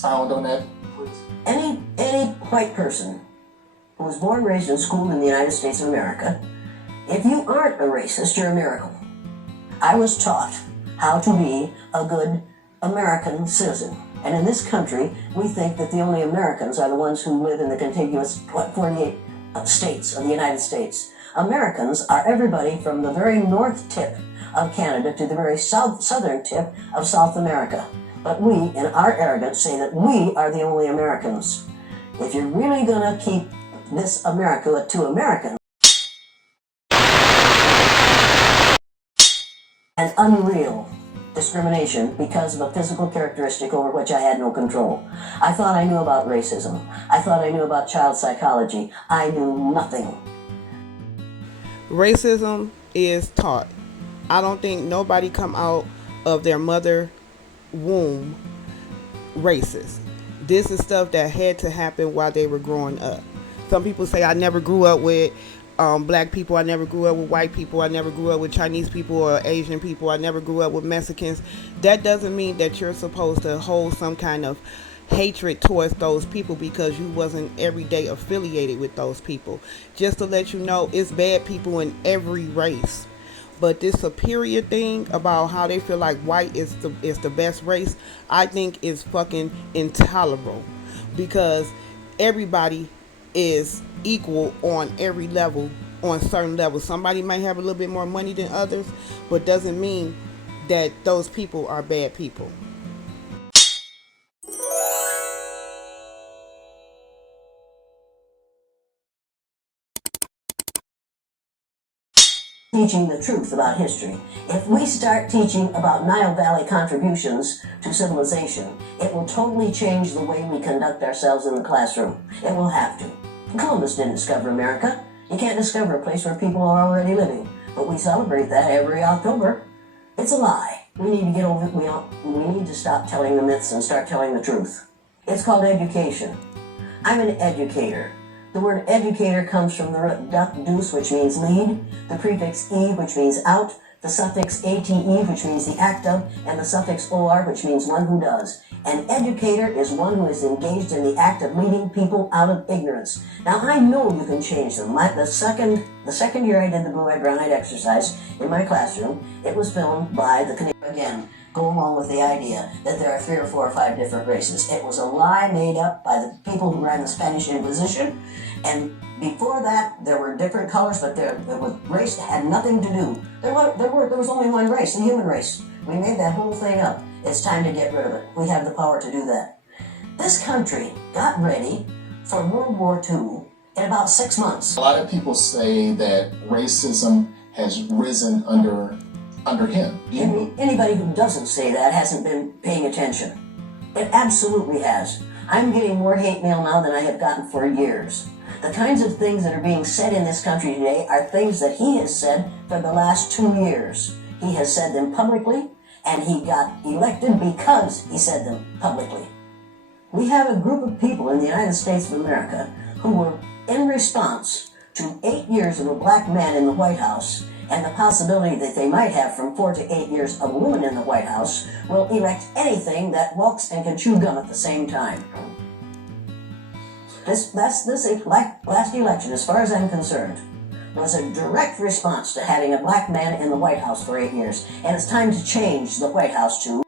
expound on that, please? Any white person who was born and raised in school in the United States of America, if you aren't a racist, you're a miracle. I was taught how to be a good American citizen. And in this country, we think that the only Americans are the ones who live in the contiguous 48 states of the United States. Americans are everybody from the very north tip of Canada to the very southern tip of South America. But we, in our arrogance, say that we are the only Americans. If you're really going to keep this America to Americans, and unreal discrimination because of a physical characteristic over which I had no control. I thought I knew about racism. I thought I knew about child psychology. I knew nothing. Racism is taught. I don't think nobody come out of their mother womb racist. This is stuff that had to happen while they were growing up. Some people say I never grew up with black people, I never grew up with white people, I never grew up with Chinese people or Asian people, I never grew up with Mexicans. That doesn't mean that you're supposed to hold some kind of hatred towards those people because you wasn't every day affiliated with those people. Just to let you know, it's bad people in every race. But this superior thing about how they feel like white is the best race, I think is fucking intolerable, because everybody is equal on every level, on certain levels. Somebody might have a little bit more money than others, but doesn't mean that those people are bad people. Teaching the truth about history. If we start teaching about Nile Valley contributions to civilization, it will totally change the way we conduct ourselves in the classroom. It will have to. Columbus didn't discover America. You can't discover a place where people are already living. But we celebrate that every October. It's a lie. We need to get over it. We need to stop telling the myths and start telling the truth. It's called education. I'm an educator. The word educator comes from the root dus, which means lead, the prefix e, which means out, the suffix ate, which means the act of, and the suffix or, which means one who does. An educator is one who is engaged in the act of leading people out of ignorance. Now, I know you can change them. The second year I did the blue-eyed, brown-eyed exercise in my classroom, it was filmed by the Canadian. Again, go along with the idea that there are 3 or 4 or 5 different races. It was a lie made up by the people who ran the Spanish Inquisition, and before that there were different colors, but race had nothing to do. There was only one race, the human race. We made that whole thing up. It's time to get rid of it. We have the power to do that. This country got ready for World War II in about 6 months. A lot of people say that racism has risen under him. Anybody who doesn't say that hasn't been paying attention. It absolutely has. I'm getting more hate mail now than I have gotten for years. The kinds of things that are being said in this country today are things that he has said for the last 2 years. He has said them publicly, and he got elected because he said them publicly. We have a group of people in the United States of America who were in response to 8 years of a black man in the White House and the possibility that they might have from 4 to 8 years of a woman in the White House, will elect anything that walks and can chew gum at the same time. This last election, as far as I'm concerned, was a direct response to having a black man in the White House for 8 years. And it's time to change the White House to